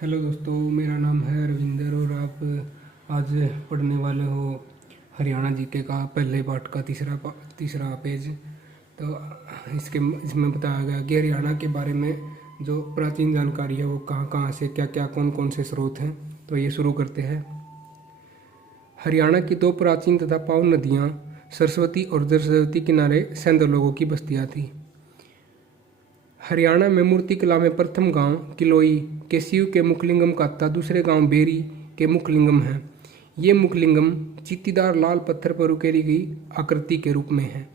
Hello दोस्तों, मेरा नाम है रविंदर और आप आज पढ़ने वाले हो हरियाणा जीके का पहले पार्ट का तीसरा पेज। तो इसमें बताया गया कि हरियाणा के बारे में जो प्राचीन जानकारी है वो कहाँ कहाँ से क्या क्या कौन कौन से स्रोत हैं। तो ये शुरू करते हैं। हरियाणा की दो प्राचीन तथा पावन नदियाँ सरस्वती और सरस्वती किनारे सेंध लोगों की बस्तियाँ थीं। हरियाणा में मूर्ति कला में प्रथम गांव किलोई के शिव के मुखलिंगम का तथा दूसरे गांव बेरी के मुखलिंगम है। ये मुखलिंगम चीतीदार लाल पत्थर पर उकेरी गई आकृति के रूप में है।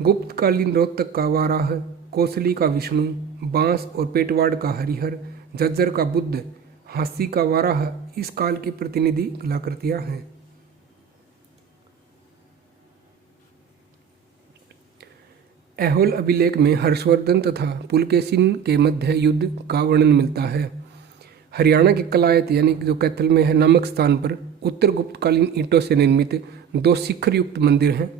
गुप्तकालीन रोहतक का वाराह, कोसली का विष्णु, बांस और पेटवाड़ का हरिहर, झज्जर का बुद्ध, हांसी का वाराह इस काल की प्रतिनिधि कलाकृतियां हैं। ऐहोल अभिलेख में हर्षवर्धन तथा पुलकेशिन के मध्य युद्ध का वर्णन मिलता है। हरियाणा के कलायत यानी जो कैथल में है नामक स्थान पर उत्तर गुप्तकालीन ईंटों से निर्मित दो शिखर युक्त मंदिर हैं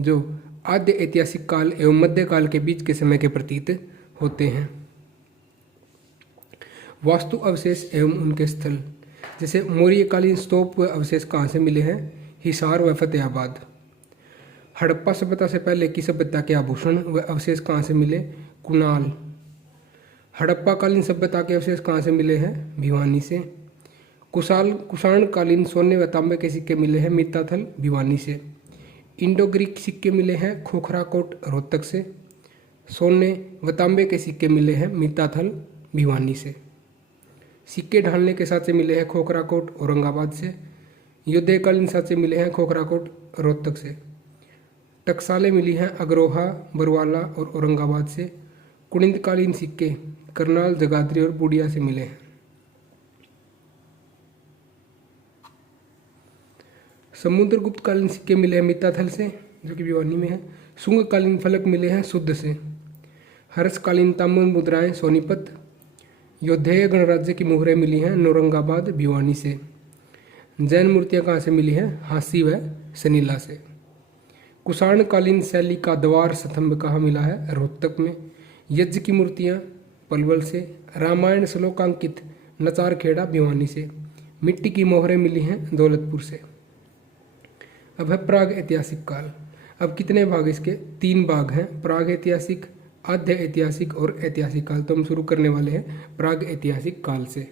जो आद्य ऐतिहासिक काल एवं मध्यकाल के बीच के समय के प्रतीत होते हैं। वास्तु अवशेष एवं उनके स्थल, जैसे मौर्यकालीन स्तूप अवशेष कहाँ से मिले हैं? हिसार व फतेहाबाद। हड़प्पा सभ्यता से पहले की सभ्यता के आभूषण व अवशेष कहाँ से मिले? कुणाल। हड़प्पा कालीन सभ्यता के अवशेष कहाँ से मिले हैं? भिवानी से। कुषाण कालीन सोने व तांबे के सिक्के मिले हैं मित्ताथल, भिवानी से। इंडो ग्रीक सिक्के मिले हैं खोखराकोट, रोहतक से। सोने व तांबे के सिक्के मिले हैं मित्ताथल, भिवानी से। सिक्के ढालने के साँचे मिले हैं खोखराकोट, औरंगाबाद से। युद्धकालीन साँचे मिले हैं खोखराकोट, रोहतक से। टकसालें मिली हैं अग्रोहा, बरवाला और औरंगाबाद से। कुणिदकालीन सिक्के करनाल, जगाधरी और बूडिया से मिले हैं। समुद्रगुप्तकालीन सिक्के मिले हैं मित्ताथल से जो कि भिवानी में है। शुंगकालीन फलक मिले हैं शुद्ध से। हर्षकालीन ताम्र मुद्राएं सोनीपत। योद्धेय गणराज्य की मुहरें मिली हैं औरंगाबाद, भिवानी से। जैन मूर्तियां कहाँ से मिली हैं? हांसी व सनीला से। कुषाणकालीन शैली का द्वार स्तंभ कहाँ मिला है? रोहतक में। यज्ञ की मूर्तियाँ पलवल से। रामायण श्लोकांकित नचार खेड़ा, भिवानी से। मिट्टी की मोहरें मिली हैं दौलतपुर से। अब है प्राग ऐतिहासिक काल। अब कितने भाग इसके? 3 भाग हैं, प्राग ऐतिहासिक, आद्य ऐतिहासिक और ऐतिहासिक काल। तो हम शुरू करने वाले हैं प्राग ऐतिहासिक काल से।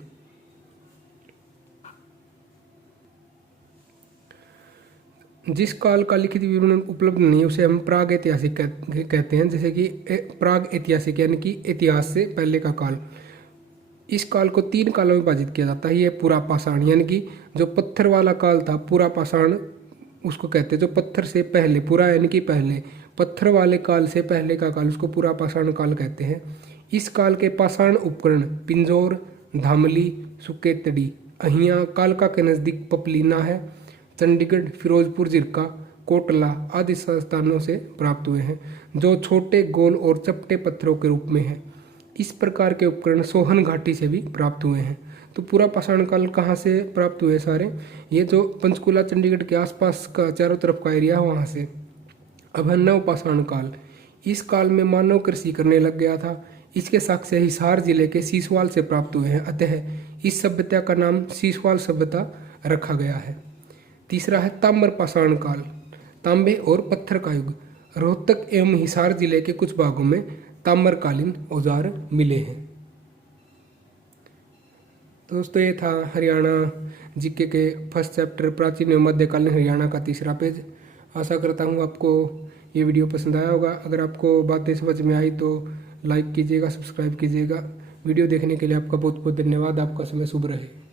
जिस काल का लिखित विवरण उपलब्ध नहीं है उसे हम प्राग ऐतिहासिक कहते हैं। जैसे कि प्राग ऐतिहासिक यानी कि इतिहास से पहले का काल। इस काल को 3 कालों में विभाजित किया जाता है। ये पुरा पाषाण यानी कि जो पत्थर वाला काल था, पुरा पाषाण उसको कहते हैं। जो पत्थर से पहले, पुरा यानी कि पहले, पत्थर वाले काल से पहले का काल उसको पुरा पाषाण काल कहते हैं। इस काल के पाषाण उपकरण पिंजौर, धामली, सुकेतड़ी, अहिया, कालका के नज़दीक पपलीना है, चंडीगढ़, फिरोजपुर, जिरका, कोटला आदि स्थानों से प्राप्त हुए हैं जो छोटे, गोल और चपटे पत्थरों के रूप में हैं। इस प्रकार के उपकरण सोहन घाटी से भी प्राप्त हुए हैं। तो पूरा पाषाण काल कहाँ से प्राप्त हुए सारे? ये जो पंचकुला, चंडीगढ़ के आसपास का चारों तरफ का एरिया है वहाँ से। अब है नव पाषाण काल। इस काल में मानव कृषि करने लग गया था। इसके साक्ष्य हिसार जिले के सीसवाल से प्राप्त हुए हैं, अतः इस सभ्यता का नाम सीसवाल सभ्यता रखा गया है। तीसरा है ताम्र पाषाण काल, तांबे और पत्थर का युग। रोहतक एवं हिसार जिले के कुछ भागों में ताम्रकालीन औजार मिले हैं। तो दोस्तों ये था हरियाणा जीके के फर्स्ट चैप्टर प्राचीन एवं मध्यकालीन हरियाणा का तीसरा पेज। आशा करता हूँ आपको ये वीडियो पसंद आया होगा। अगर आपको बातें समझ में आई तो लाइक कीजिएगा, सब्सक्राइब कीजिएगा। वीडियो देखने के लिए आपका बहुत बहुत धन्यवाद। आपका समय शुभ रहे।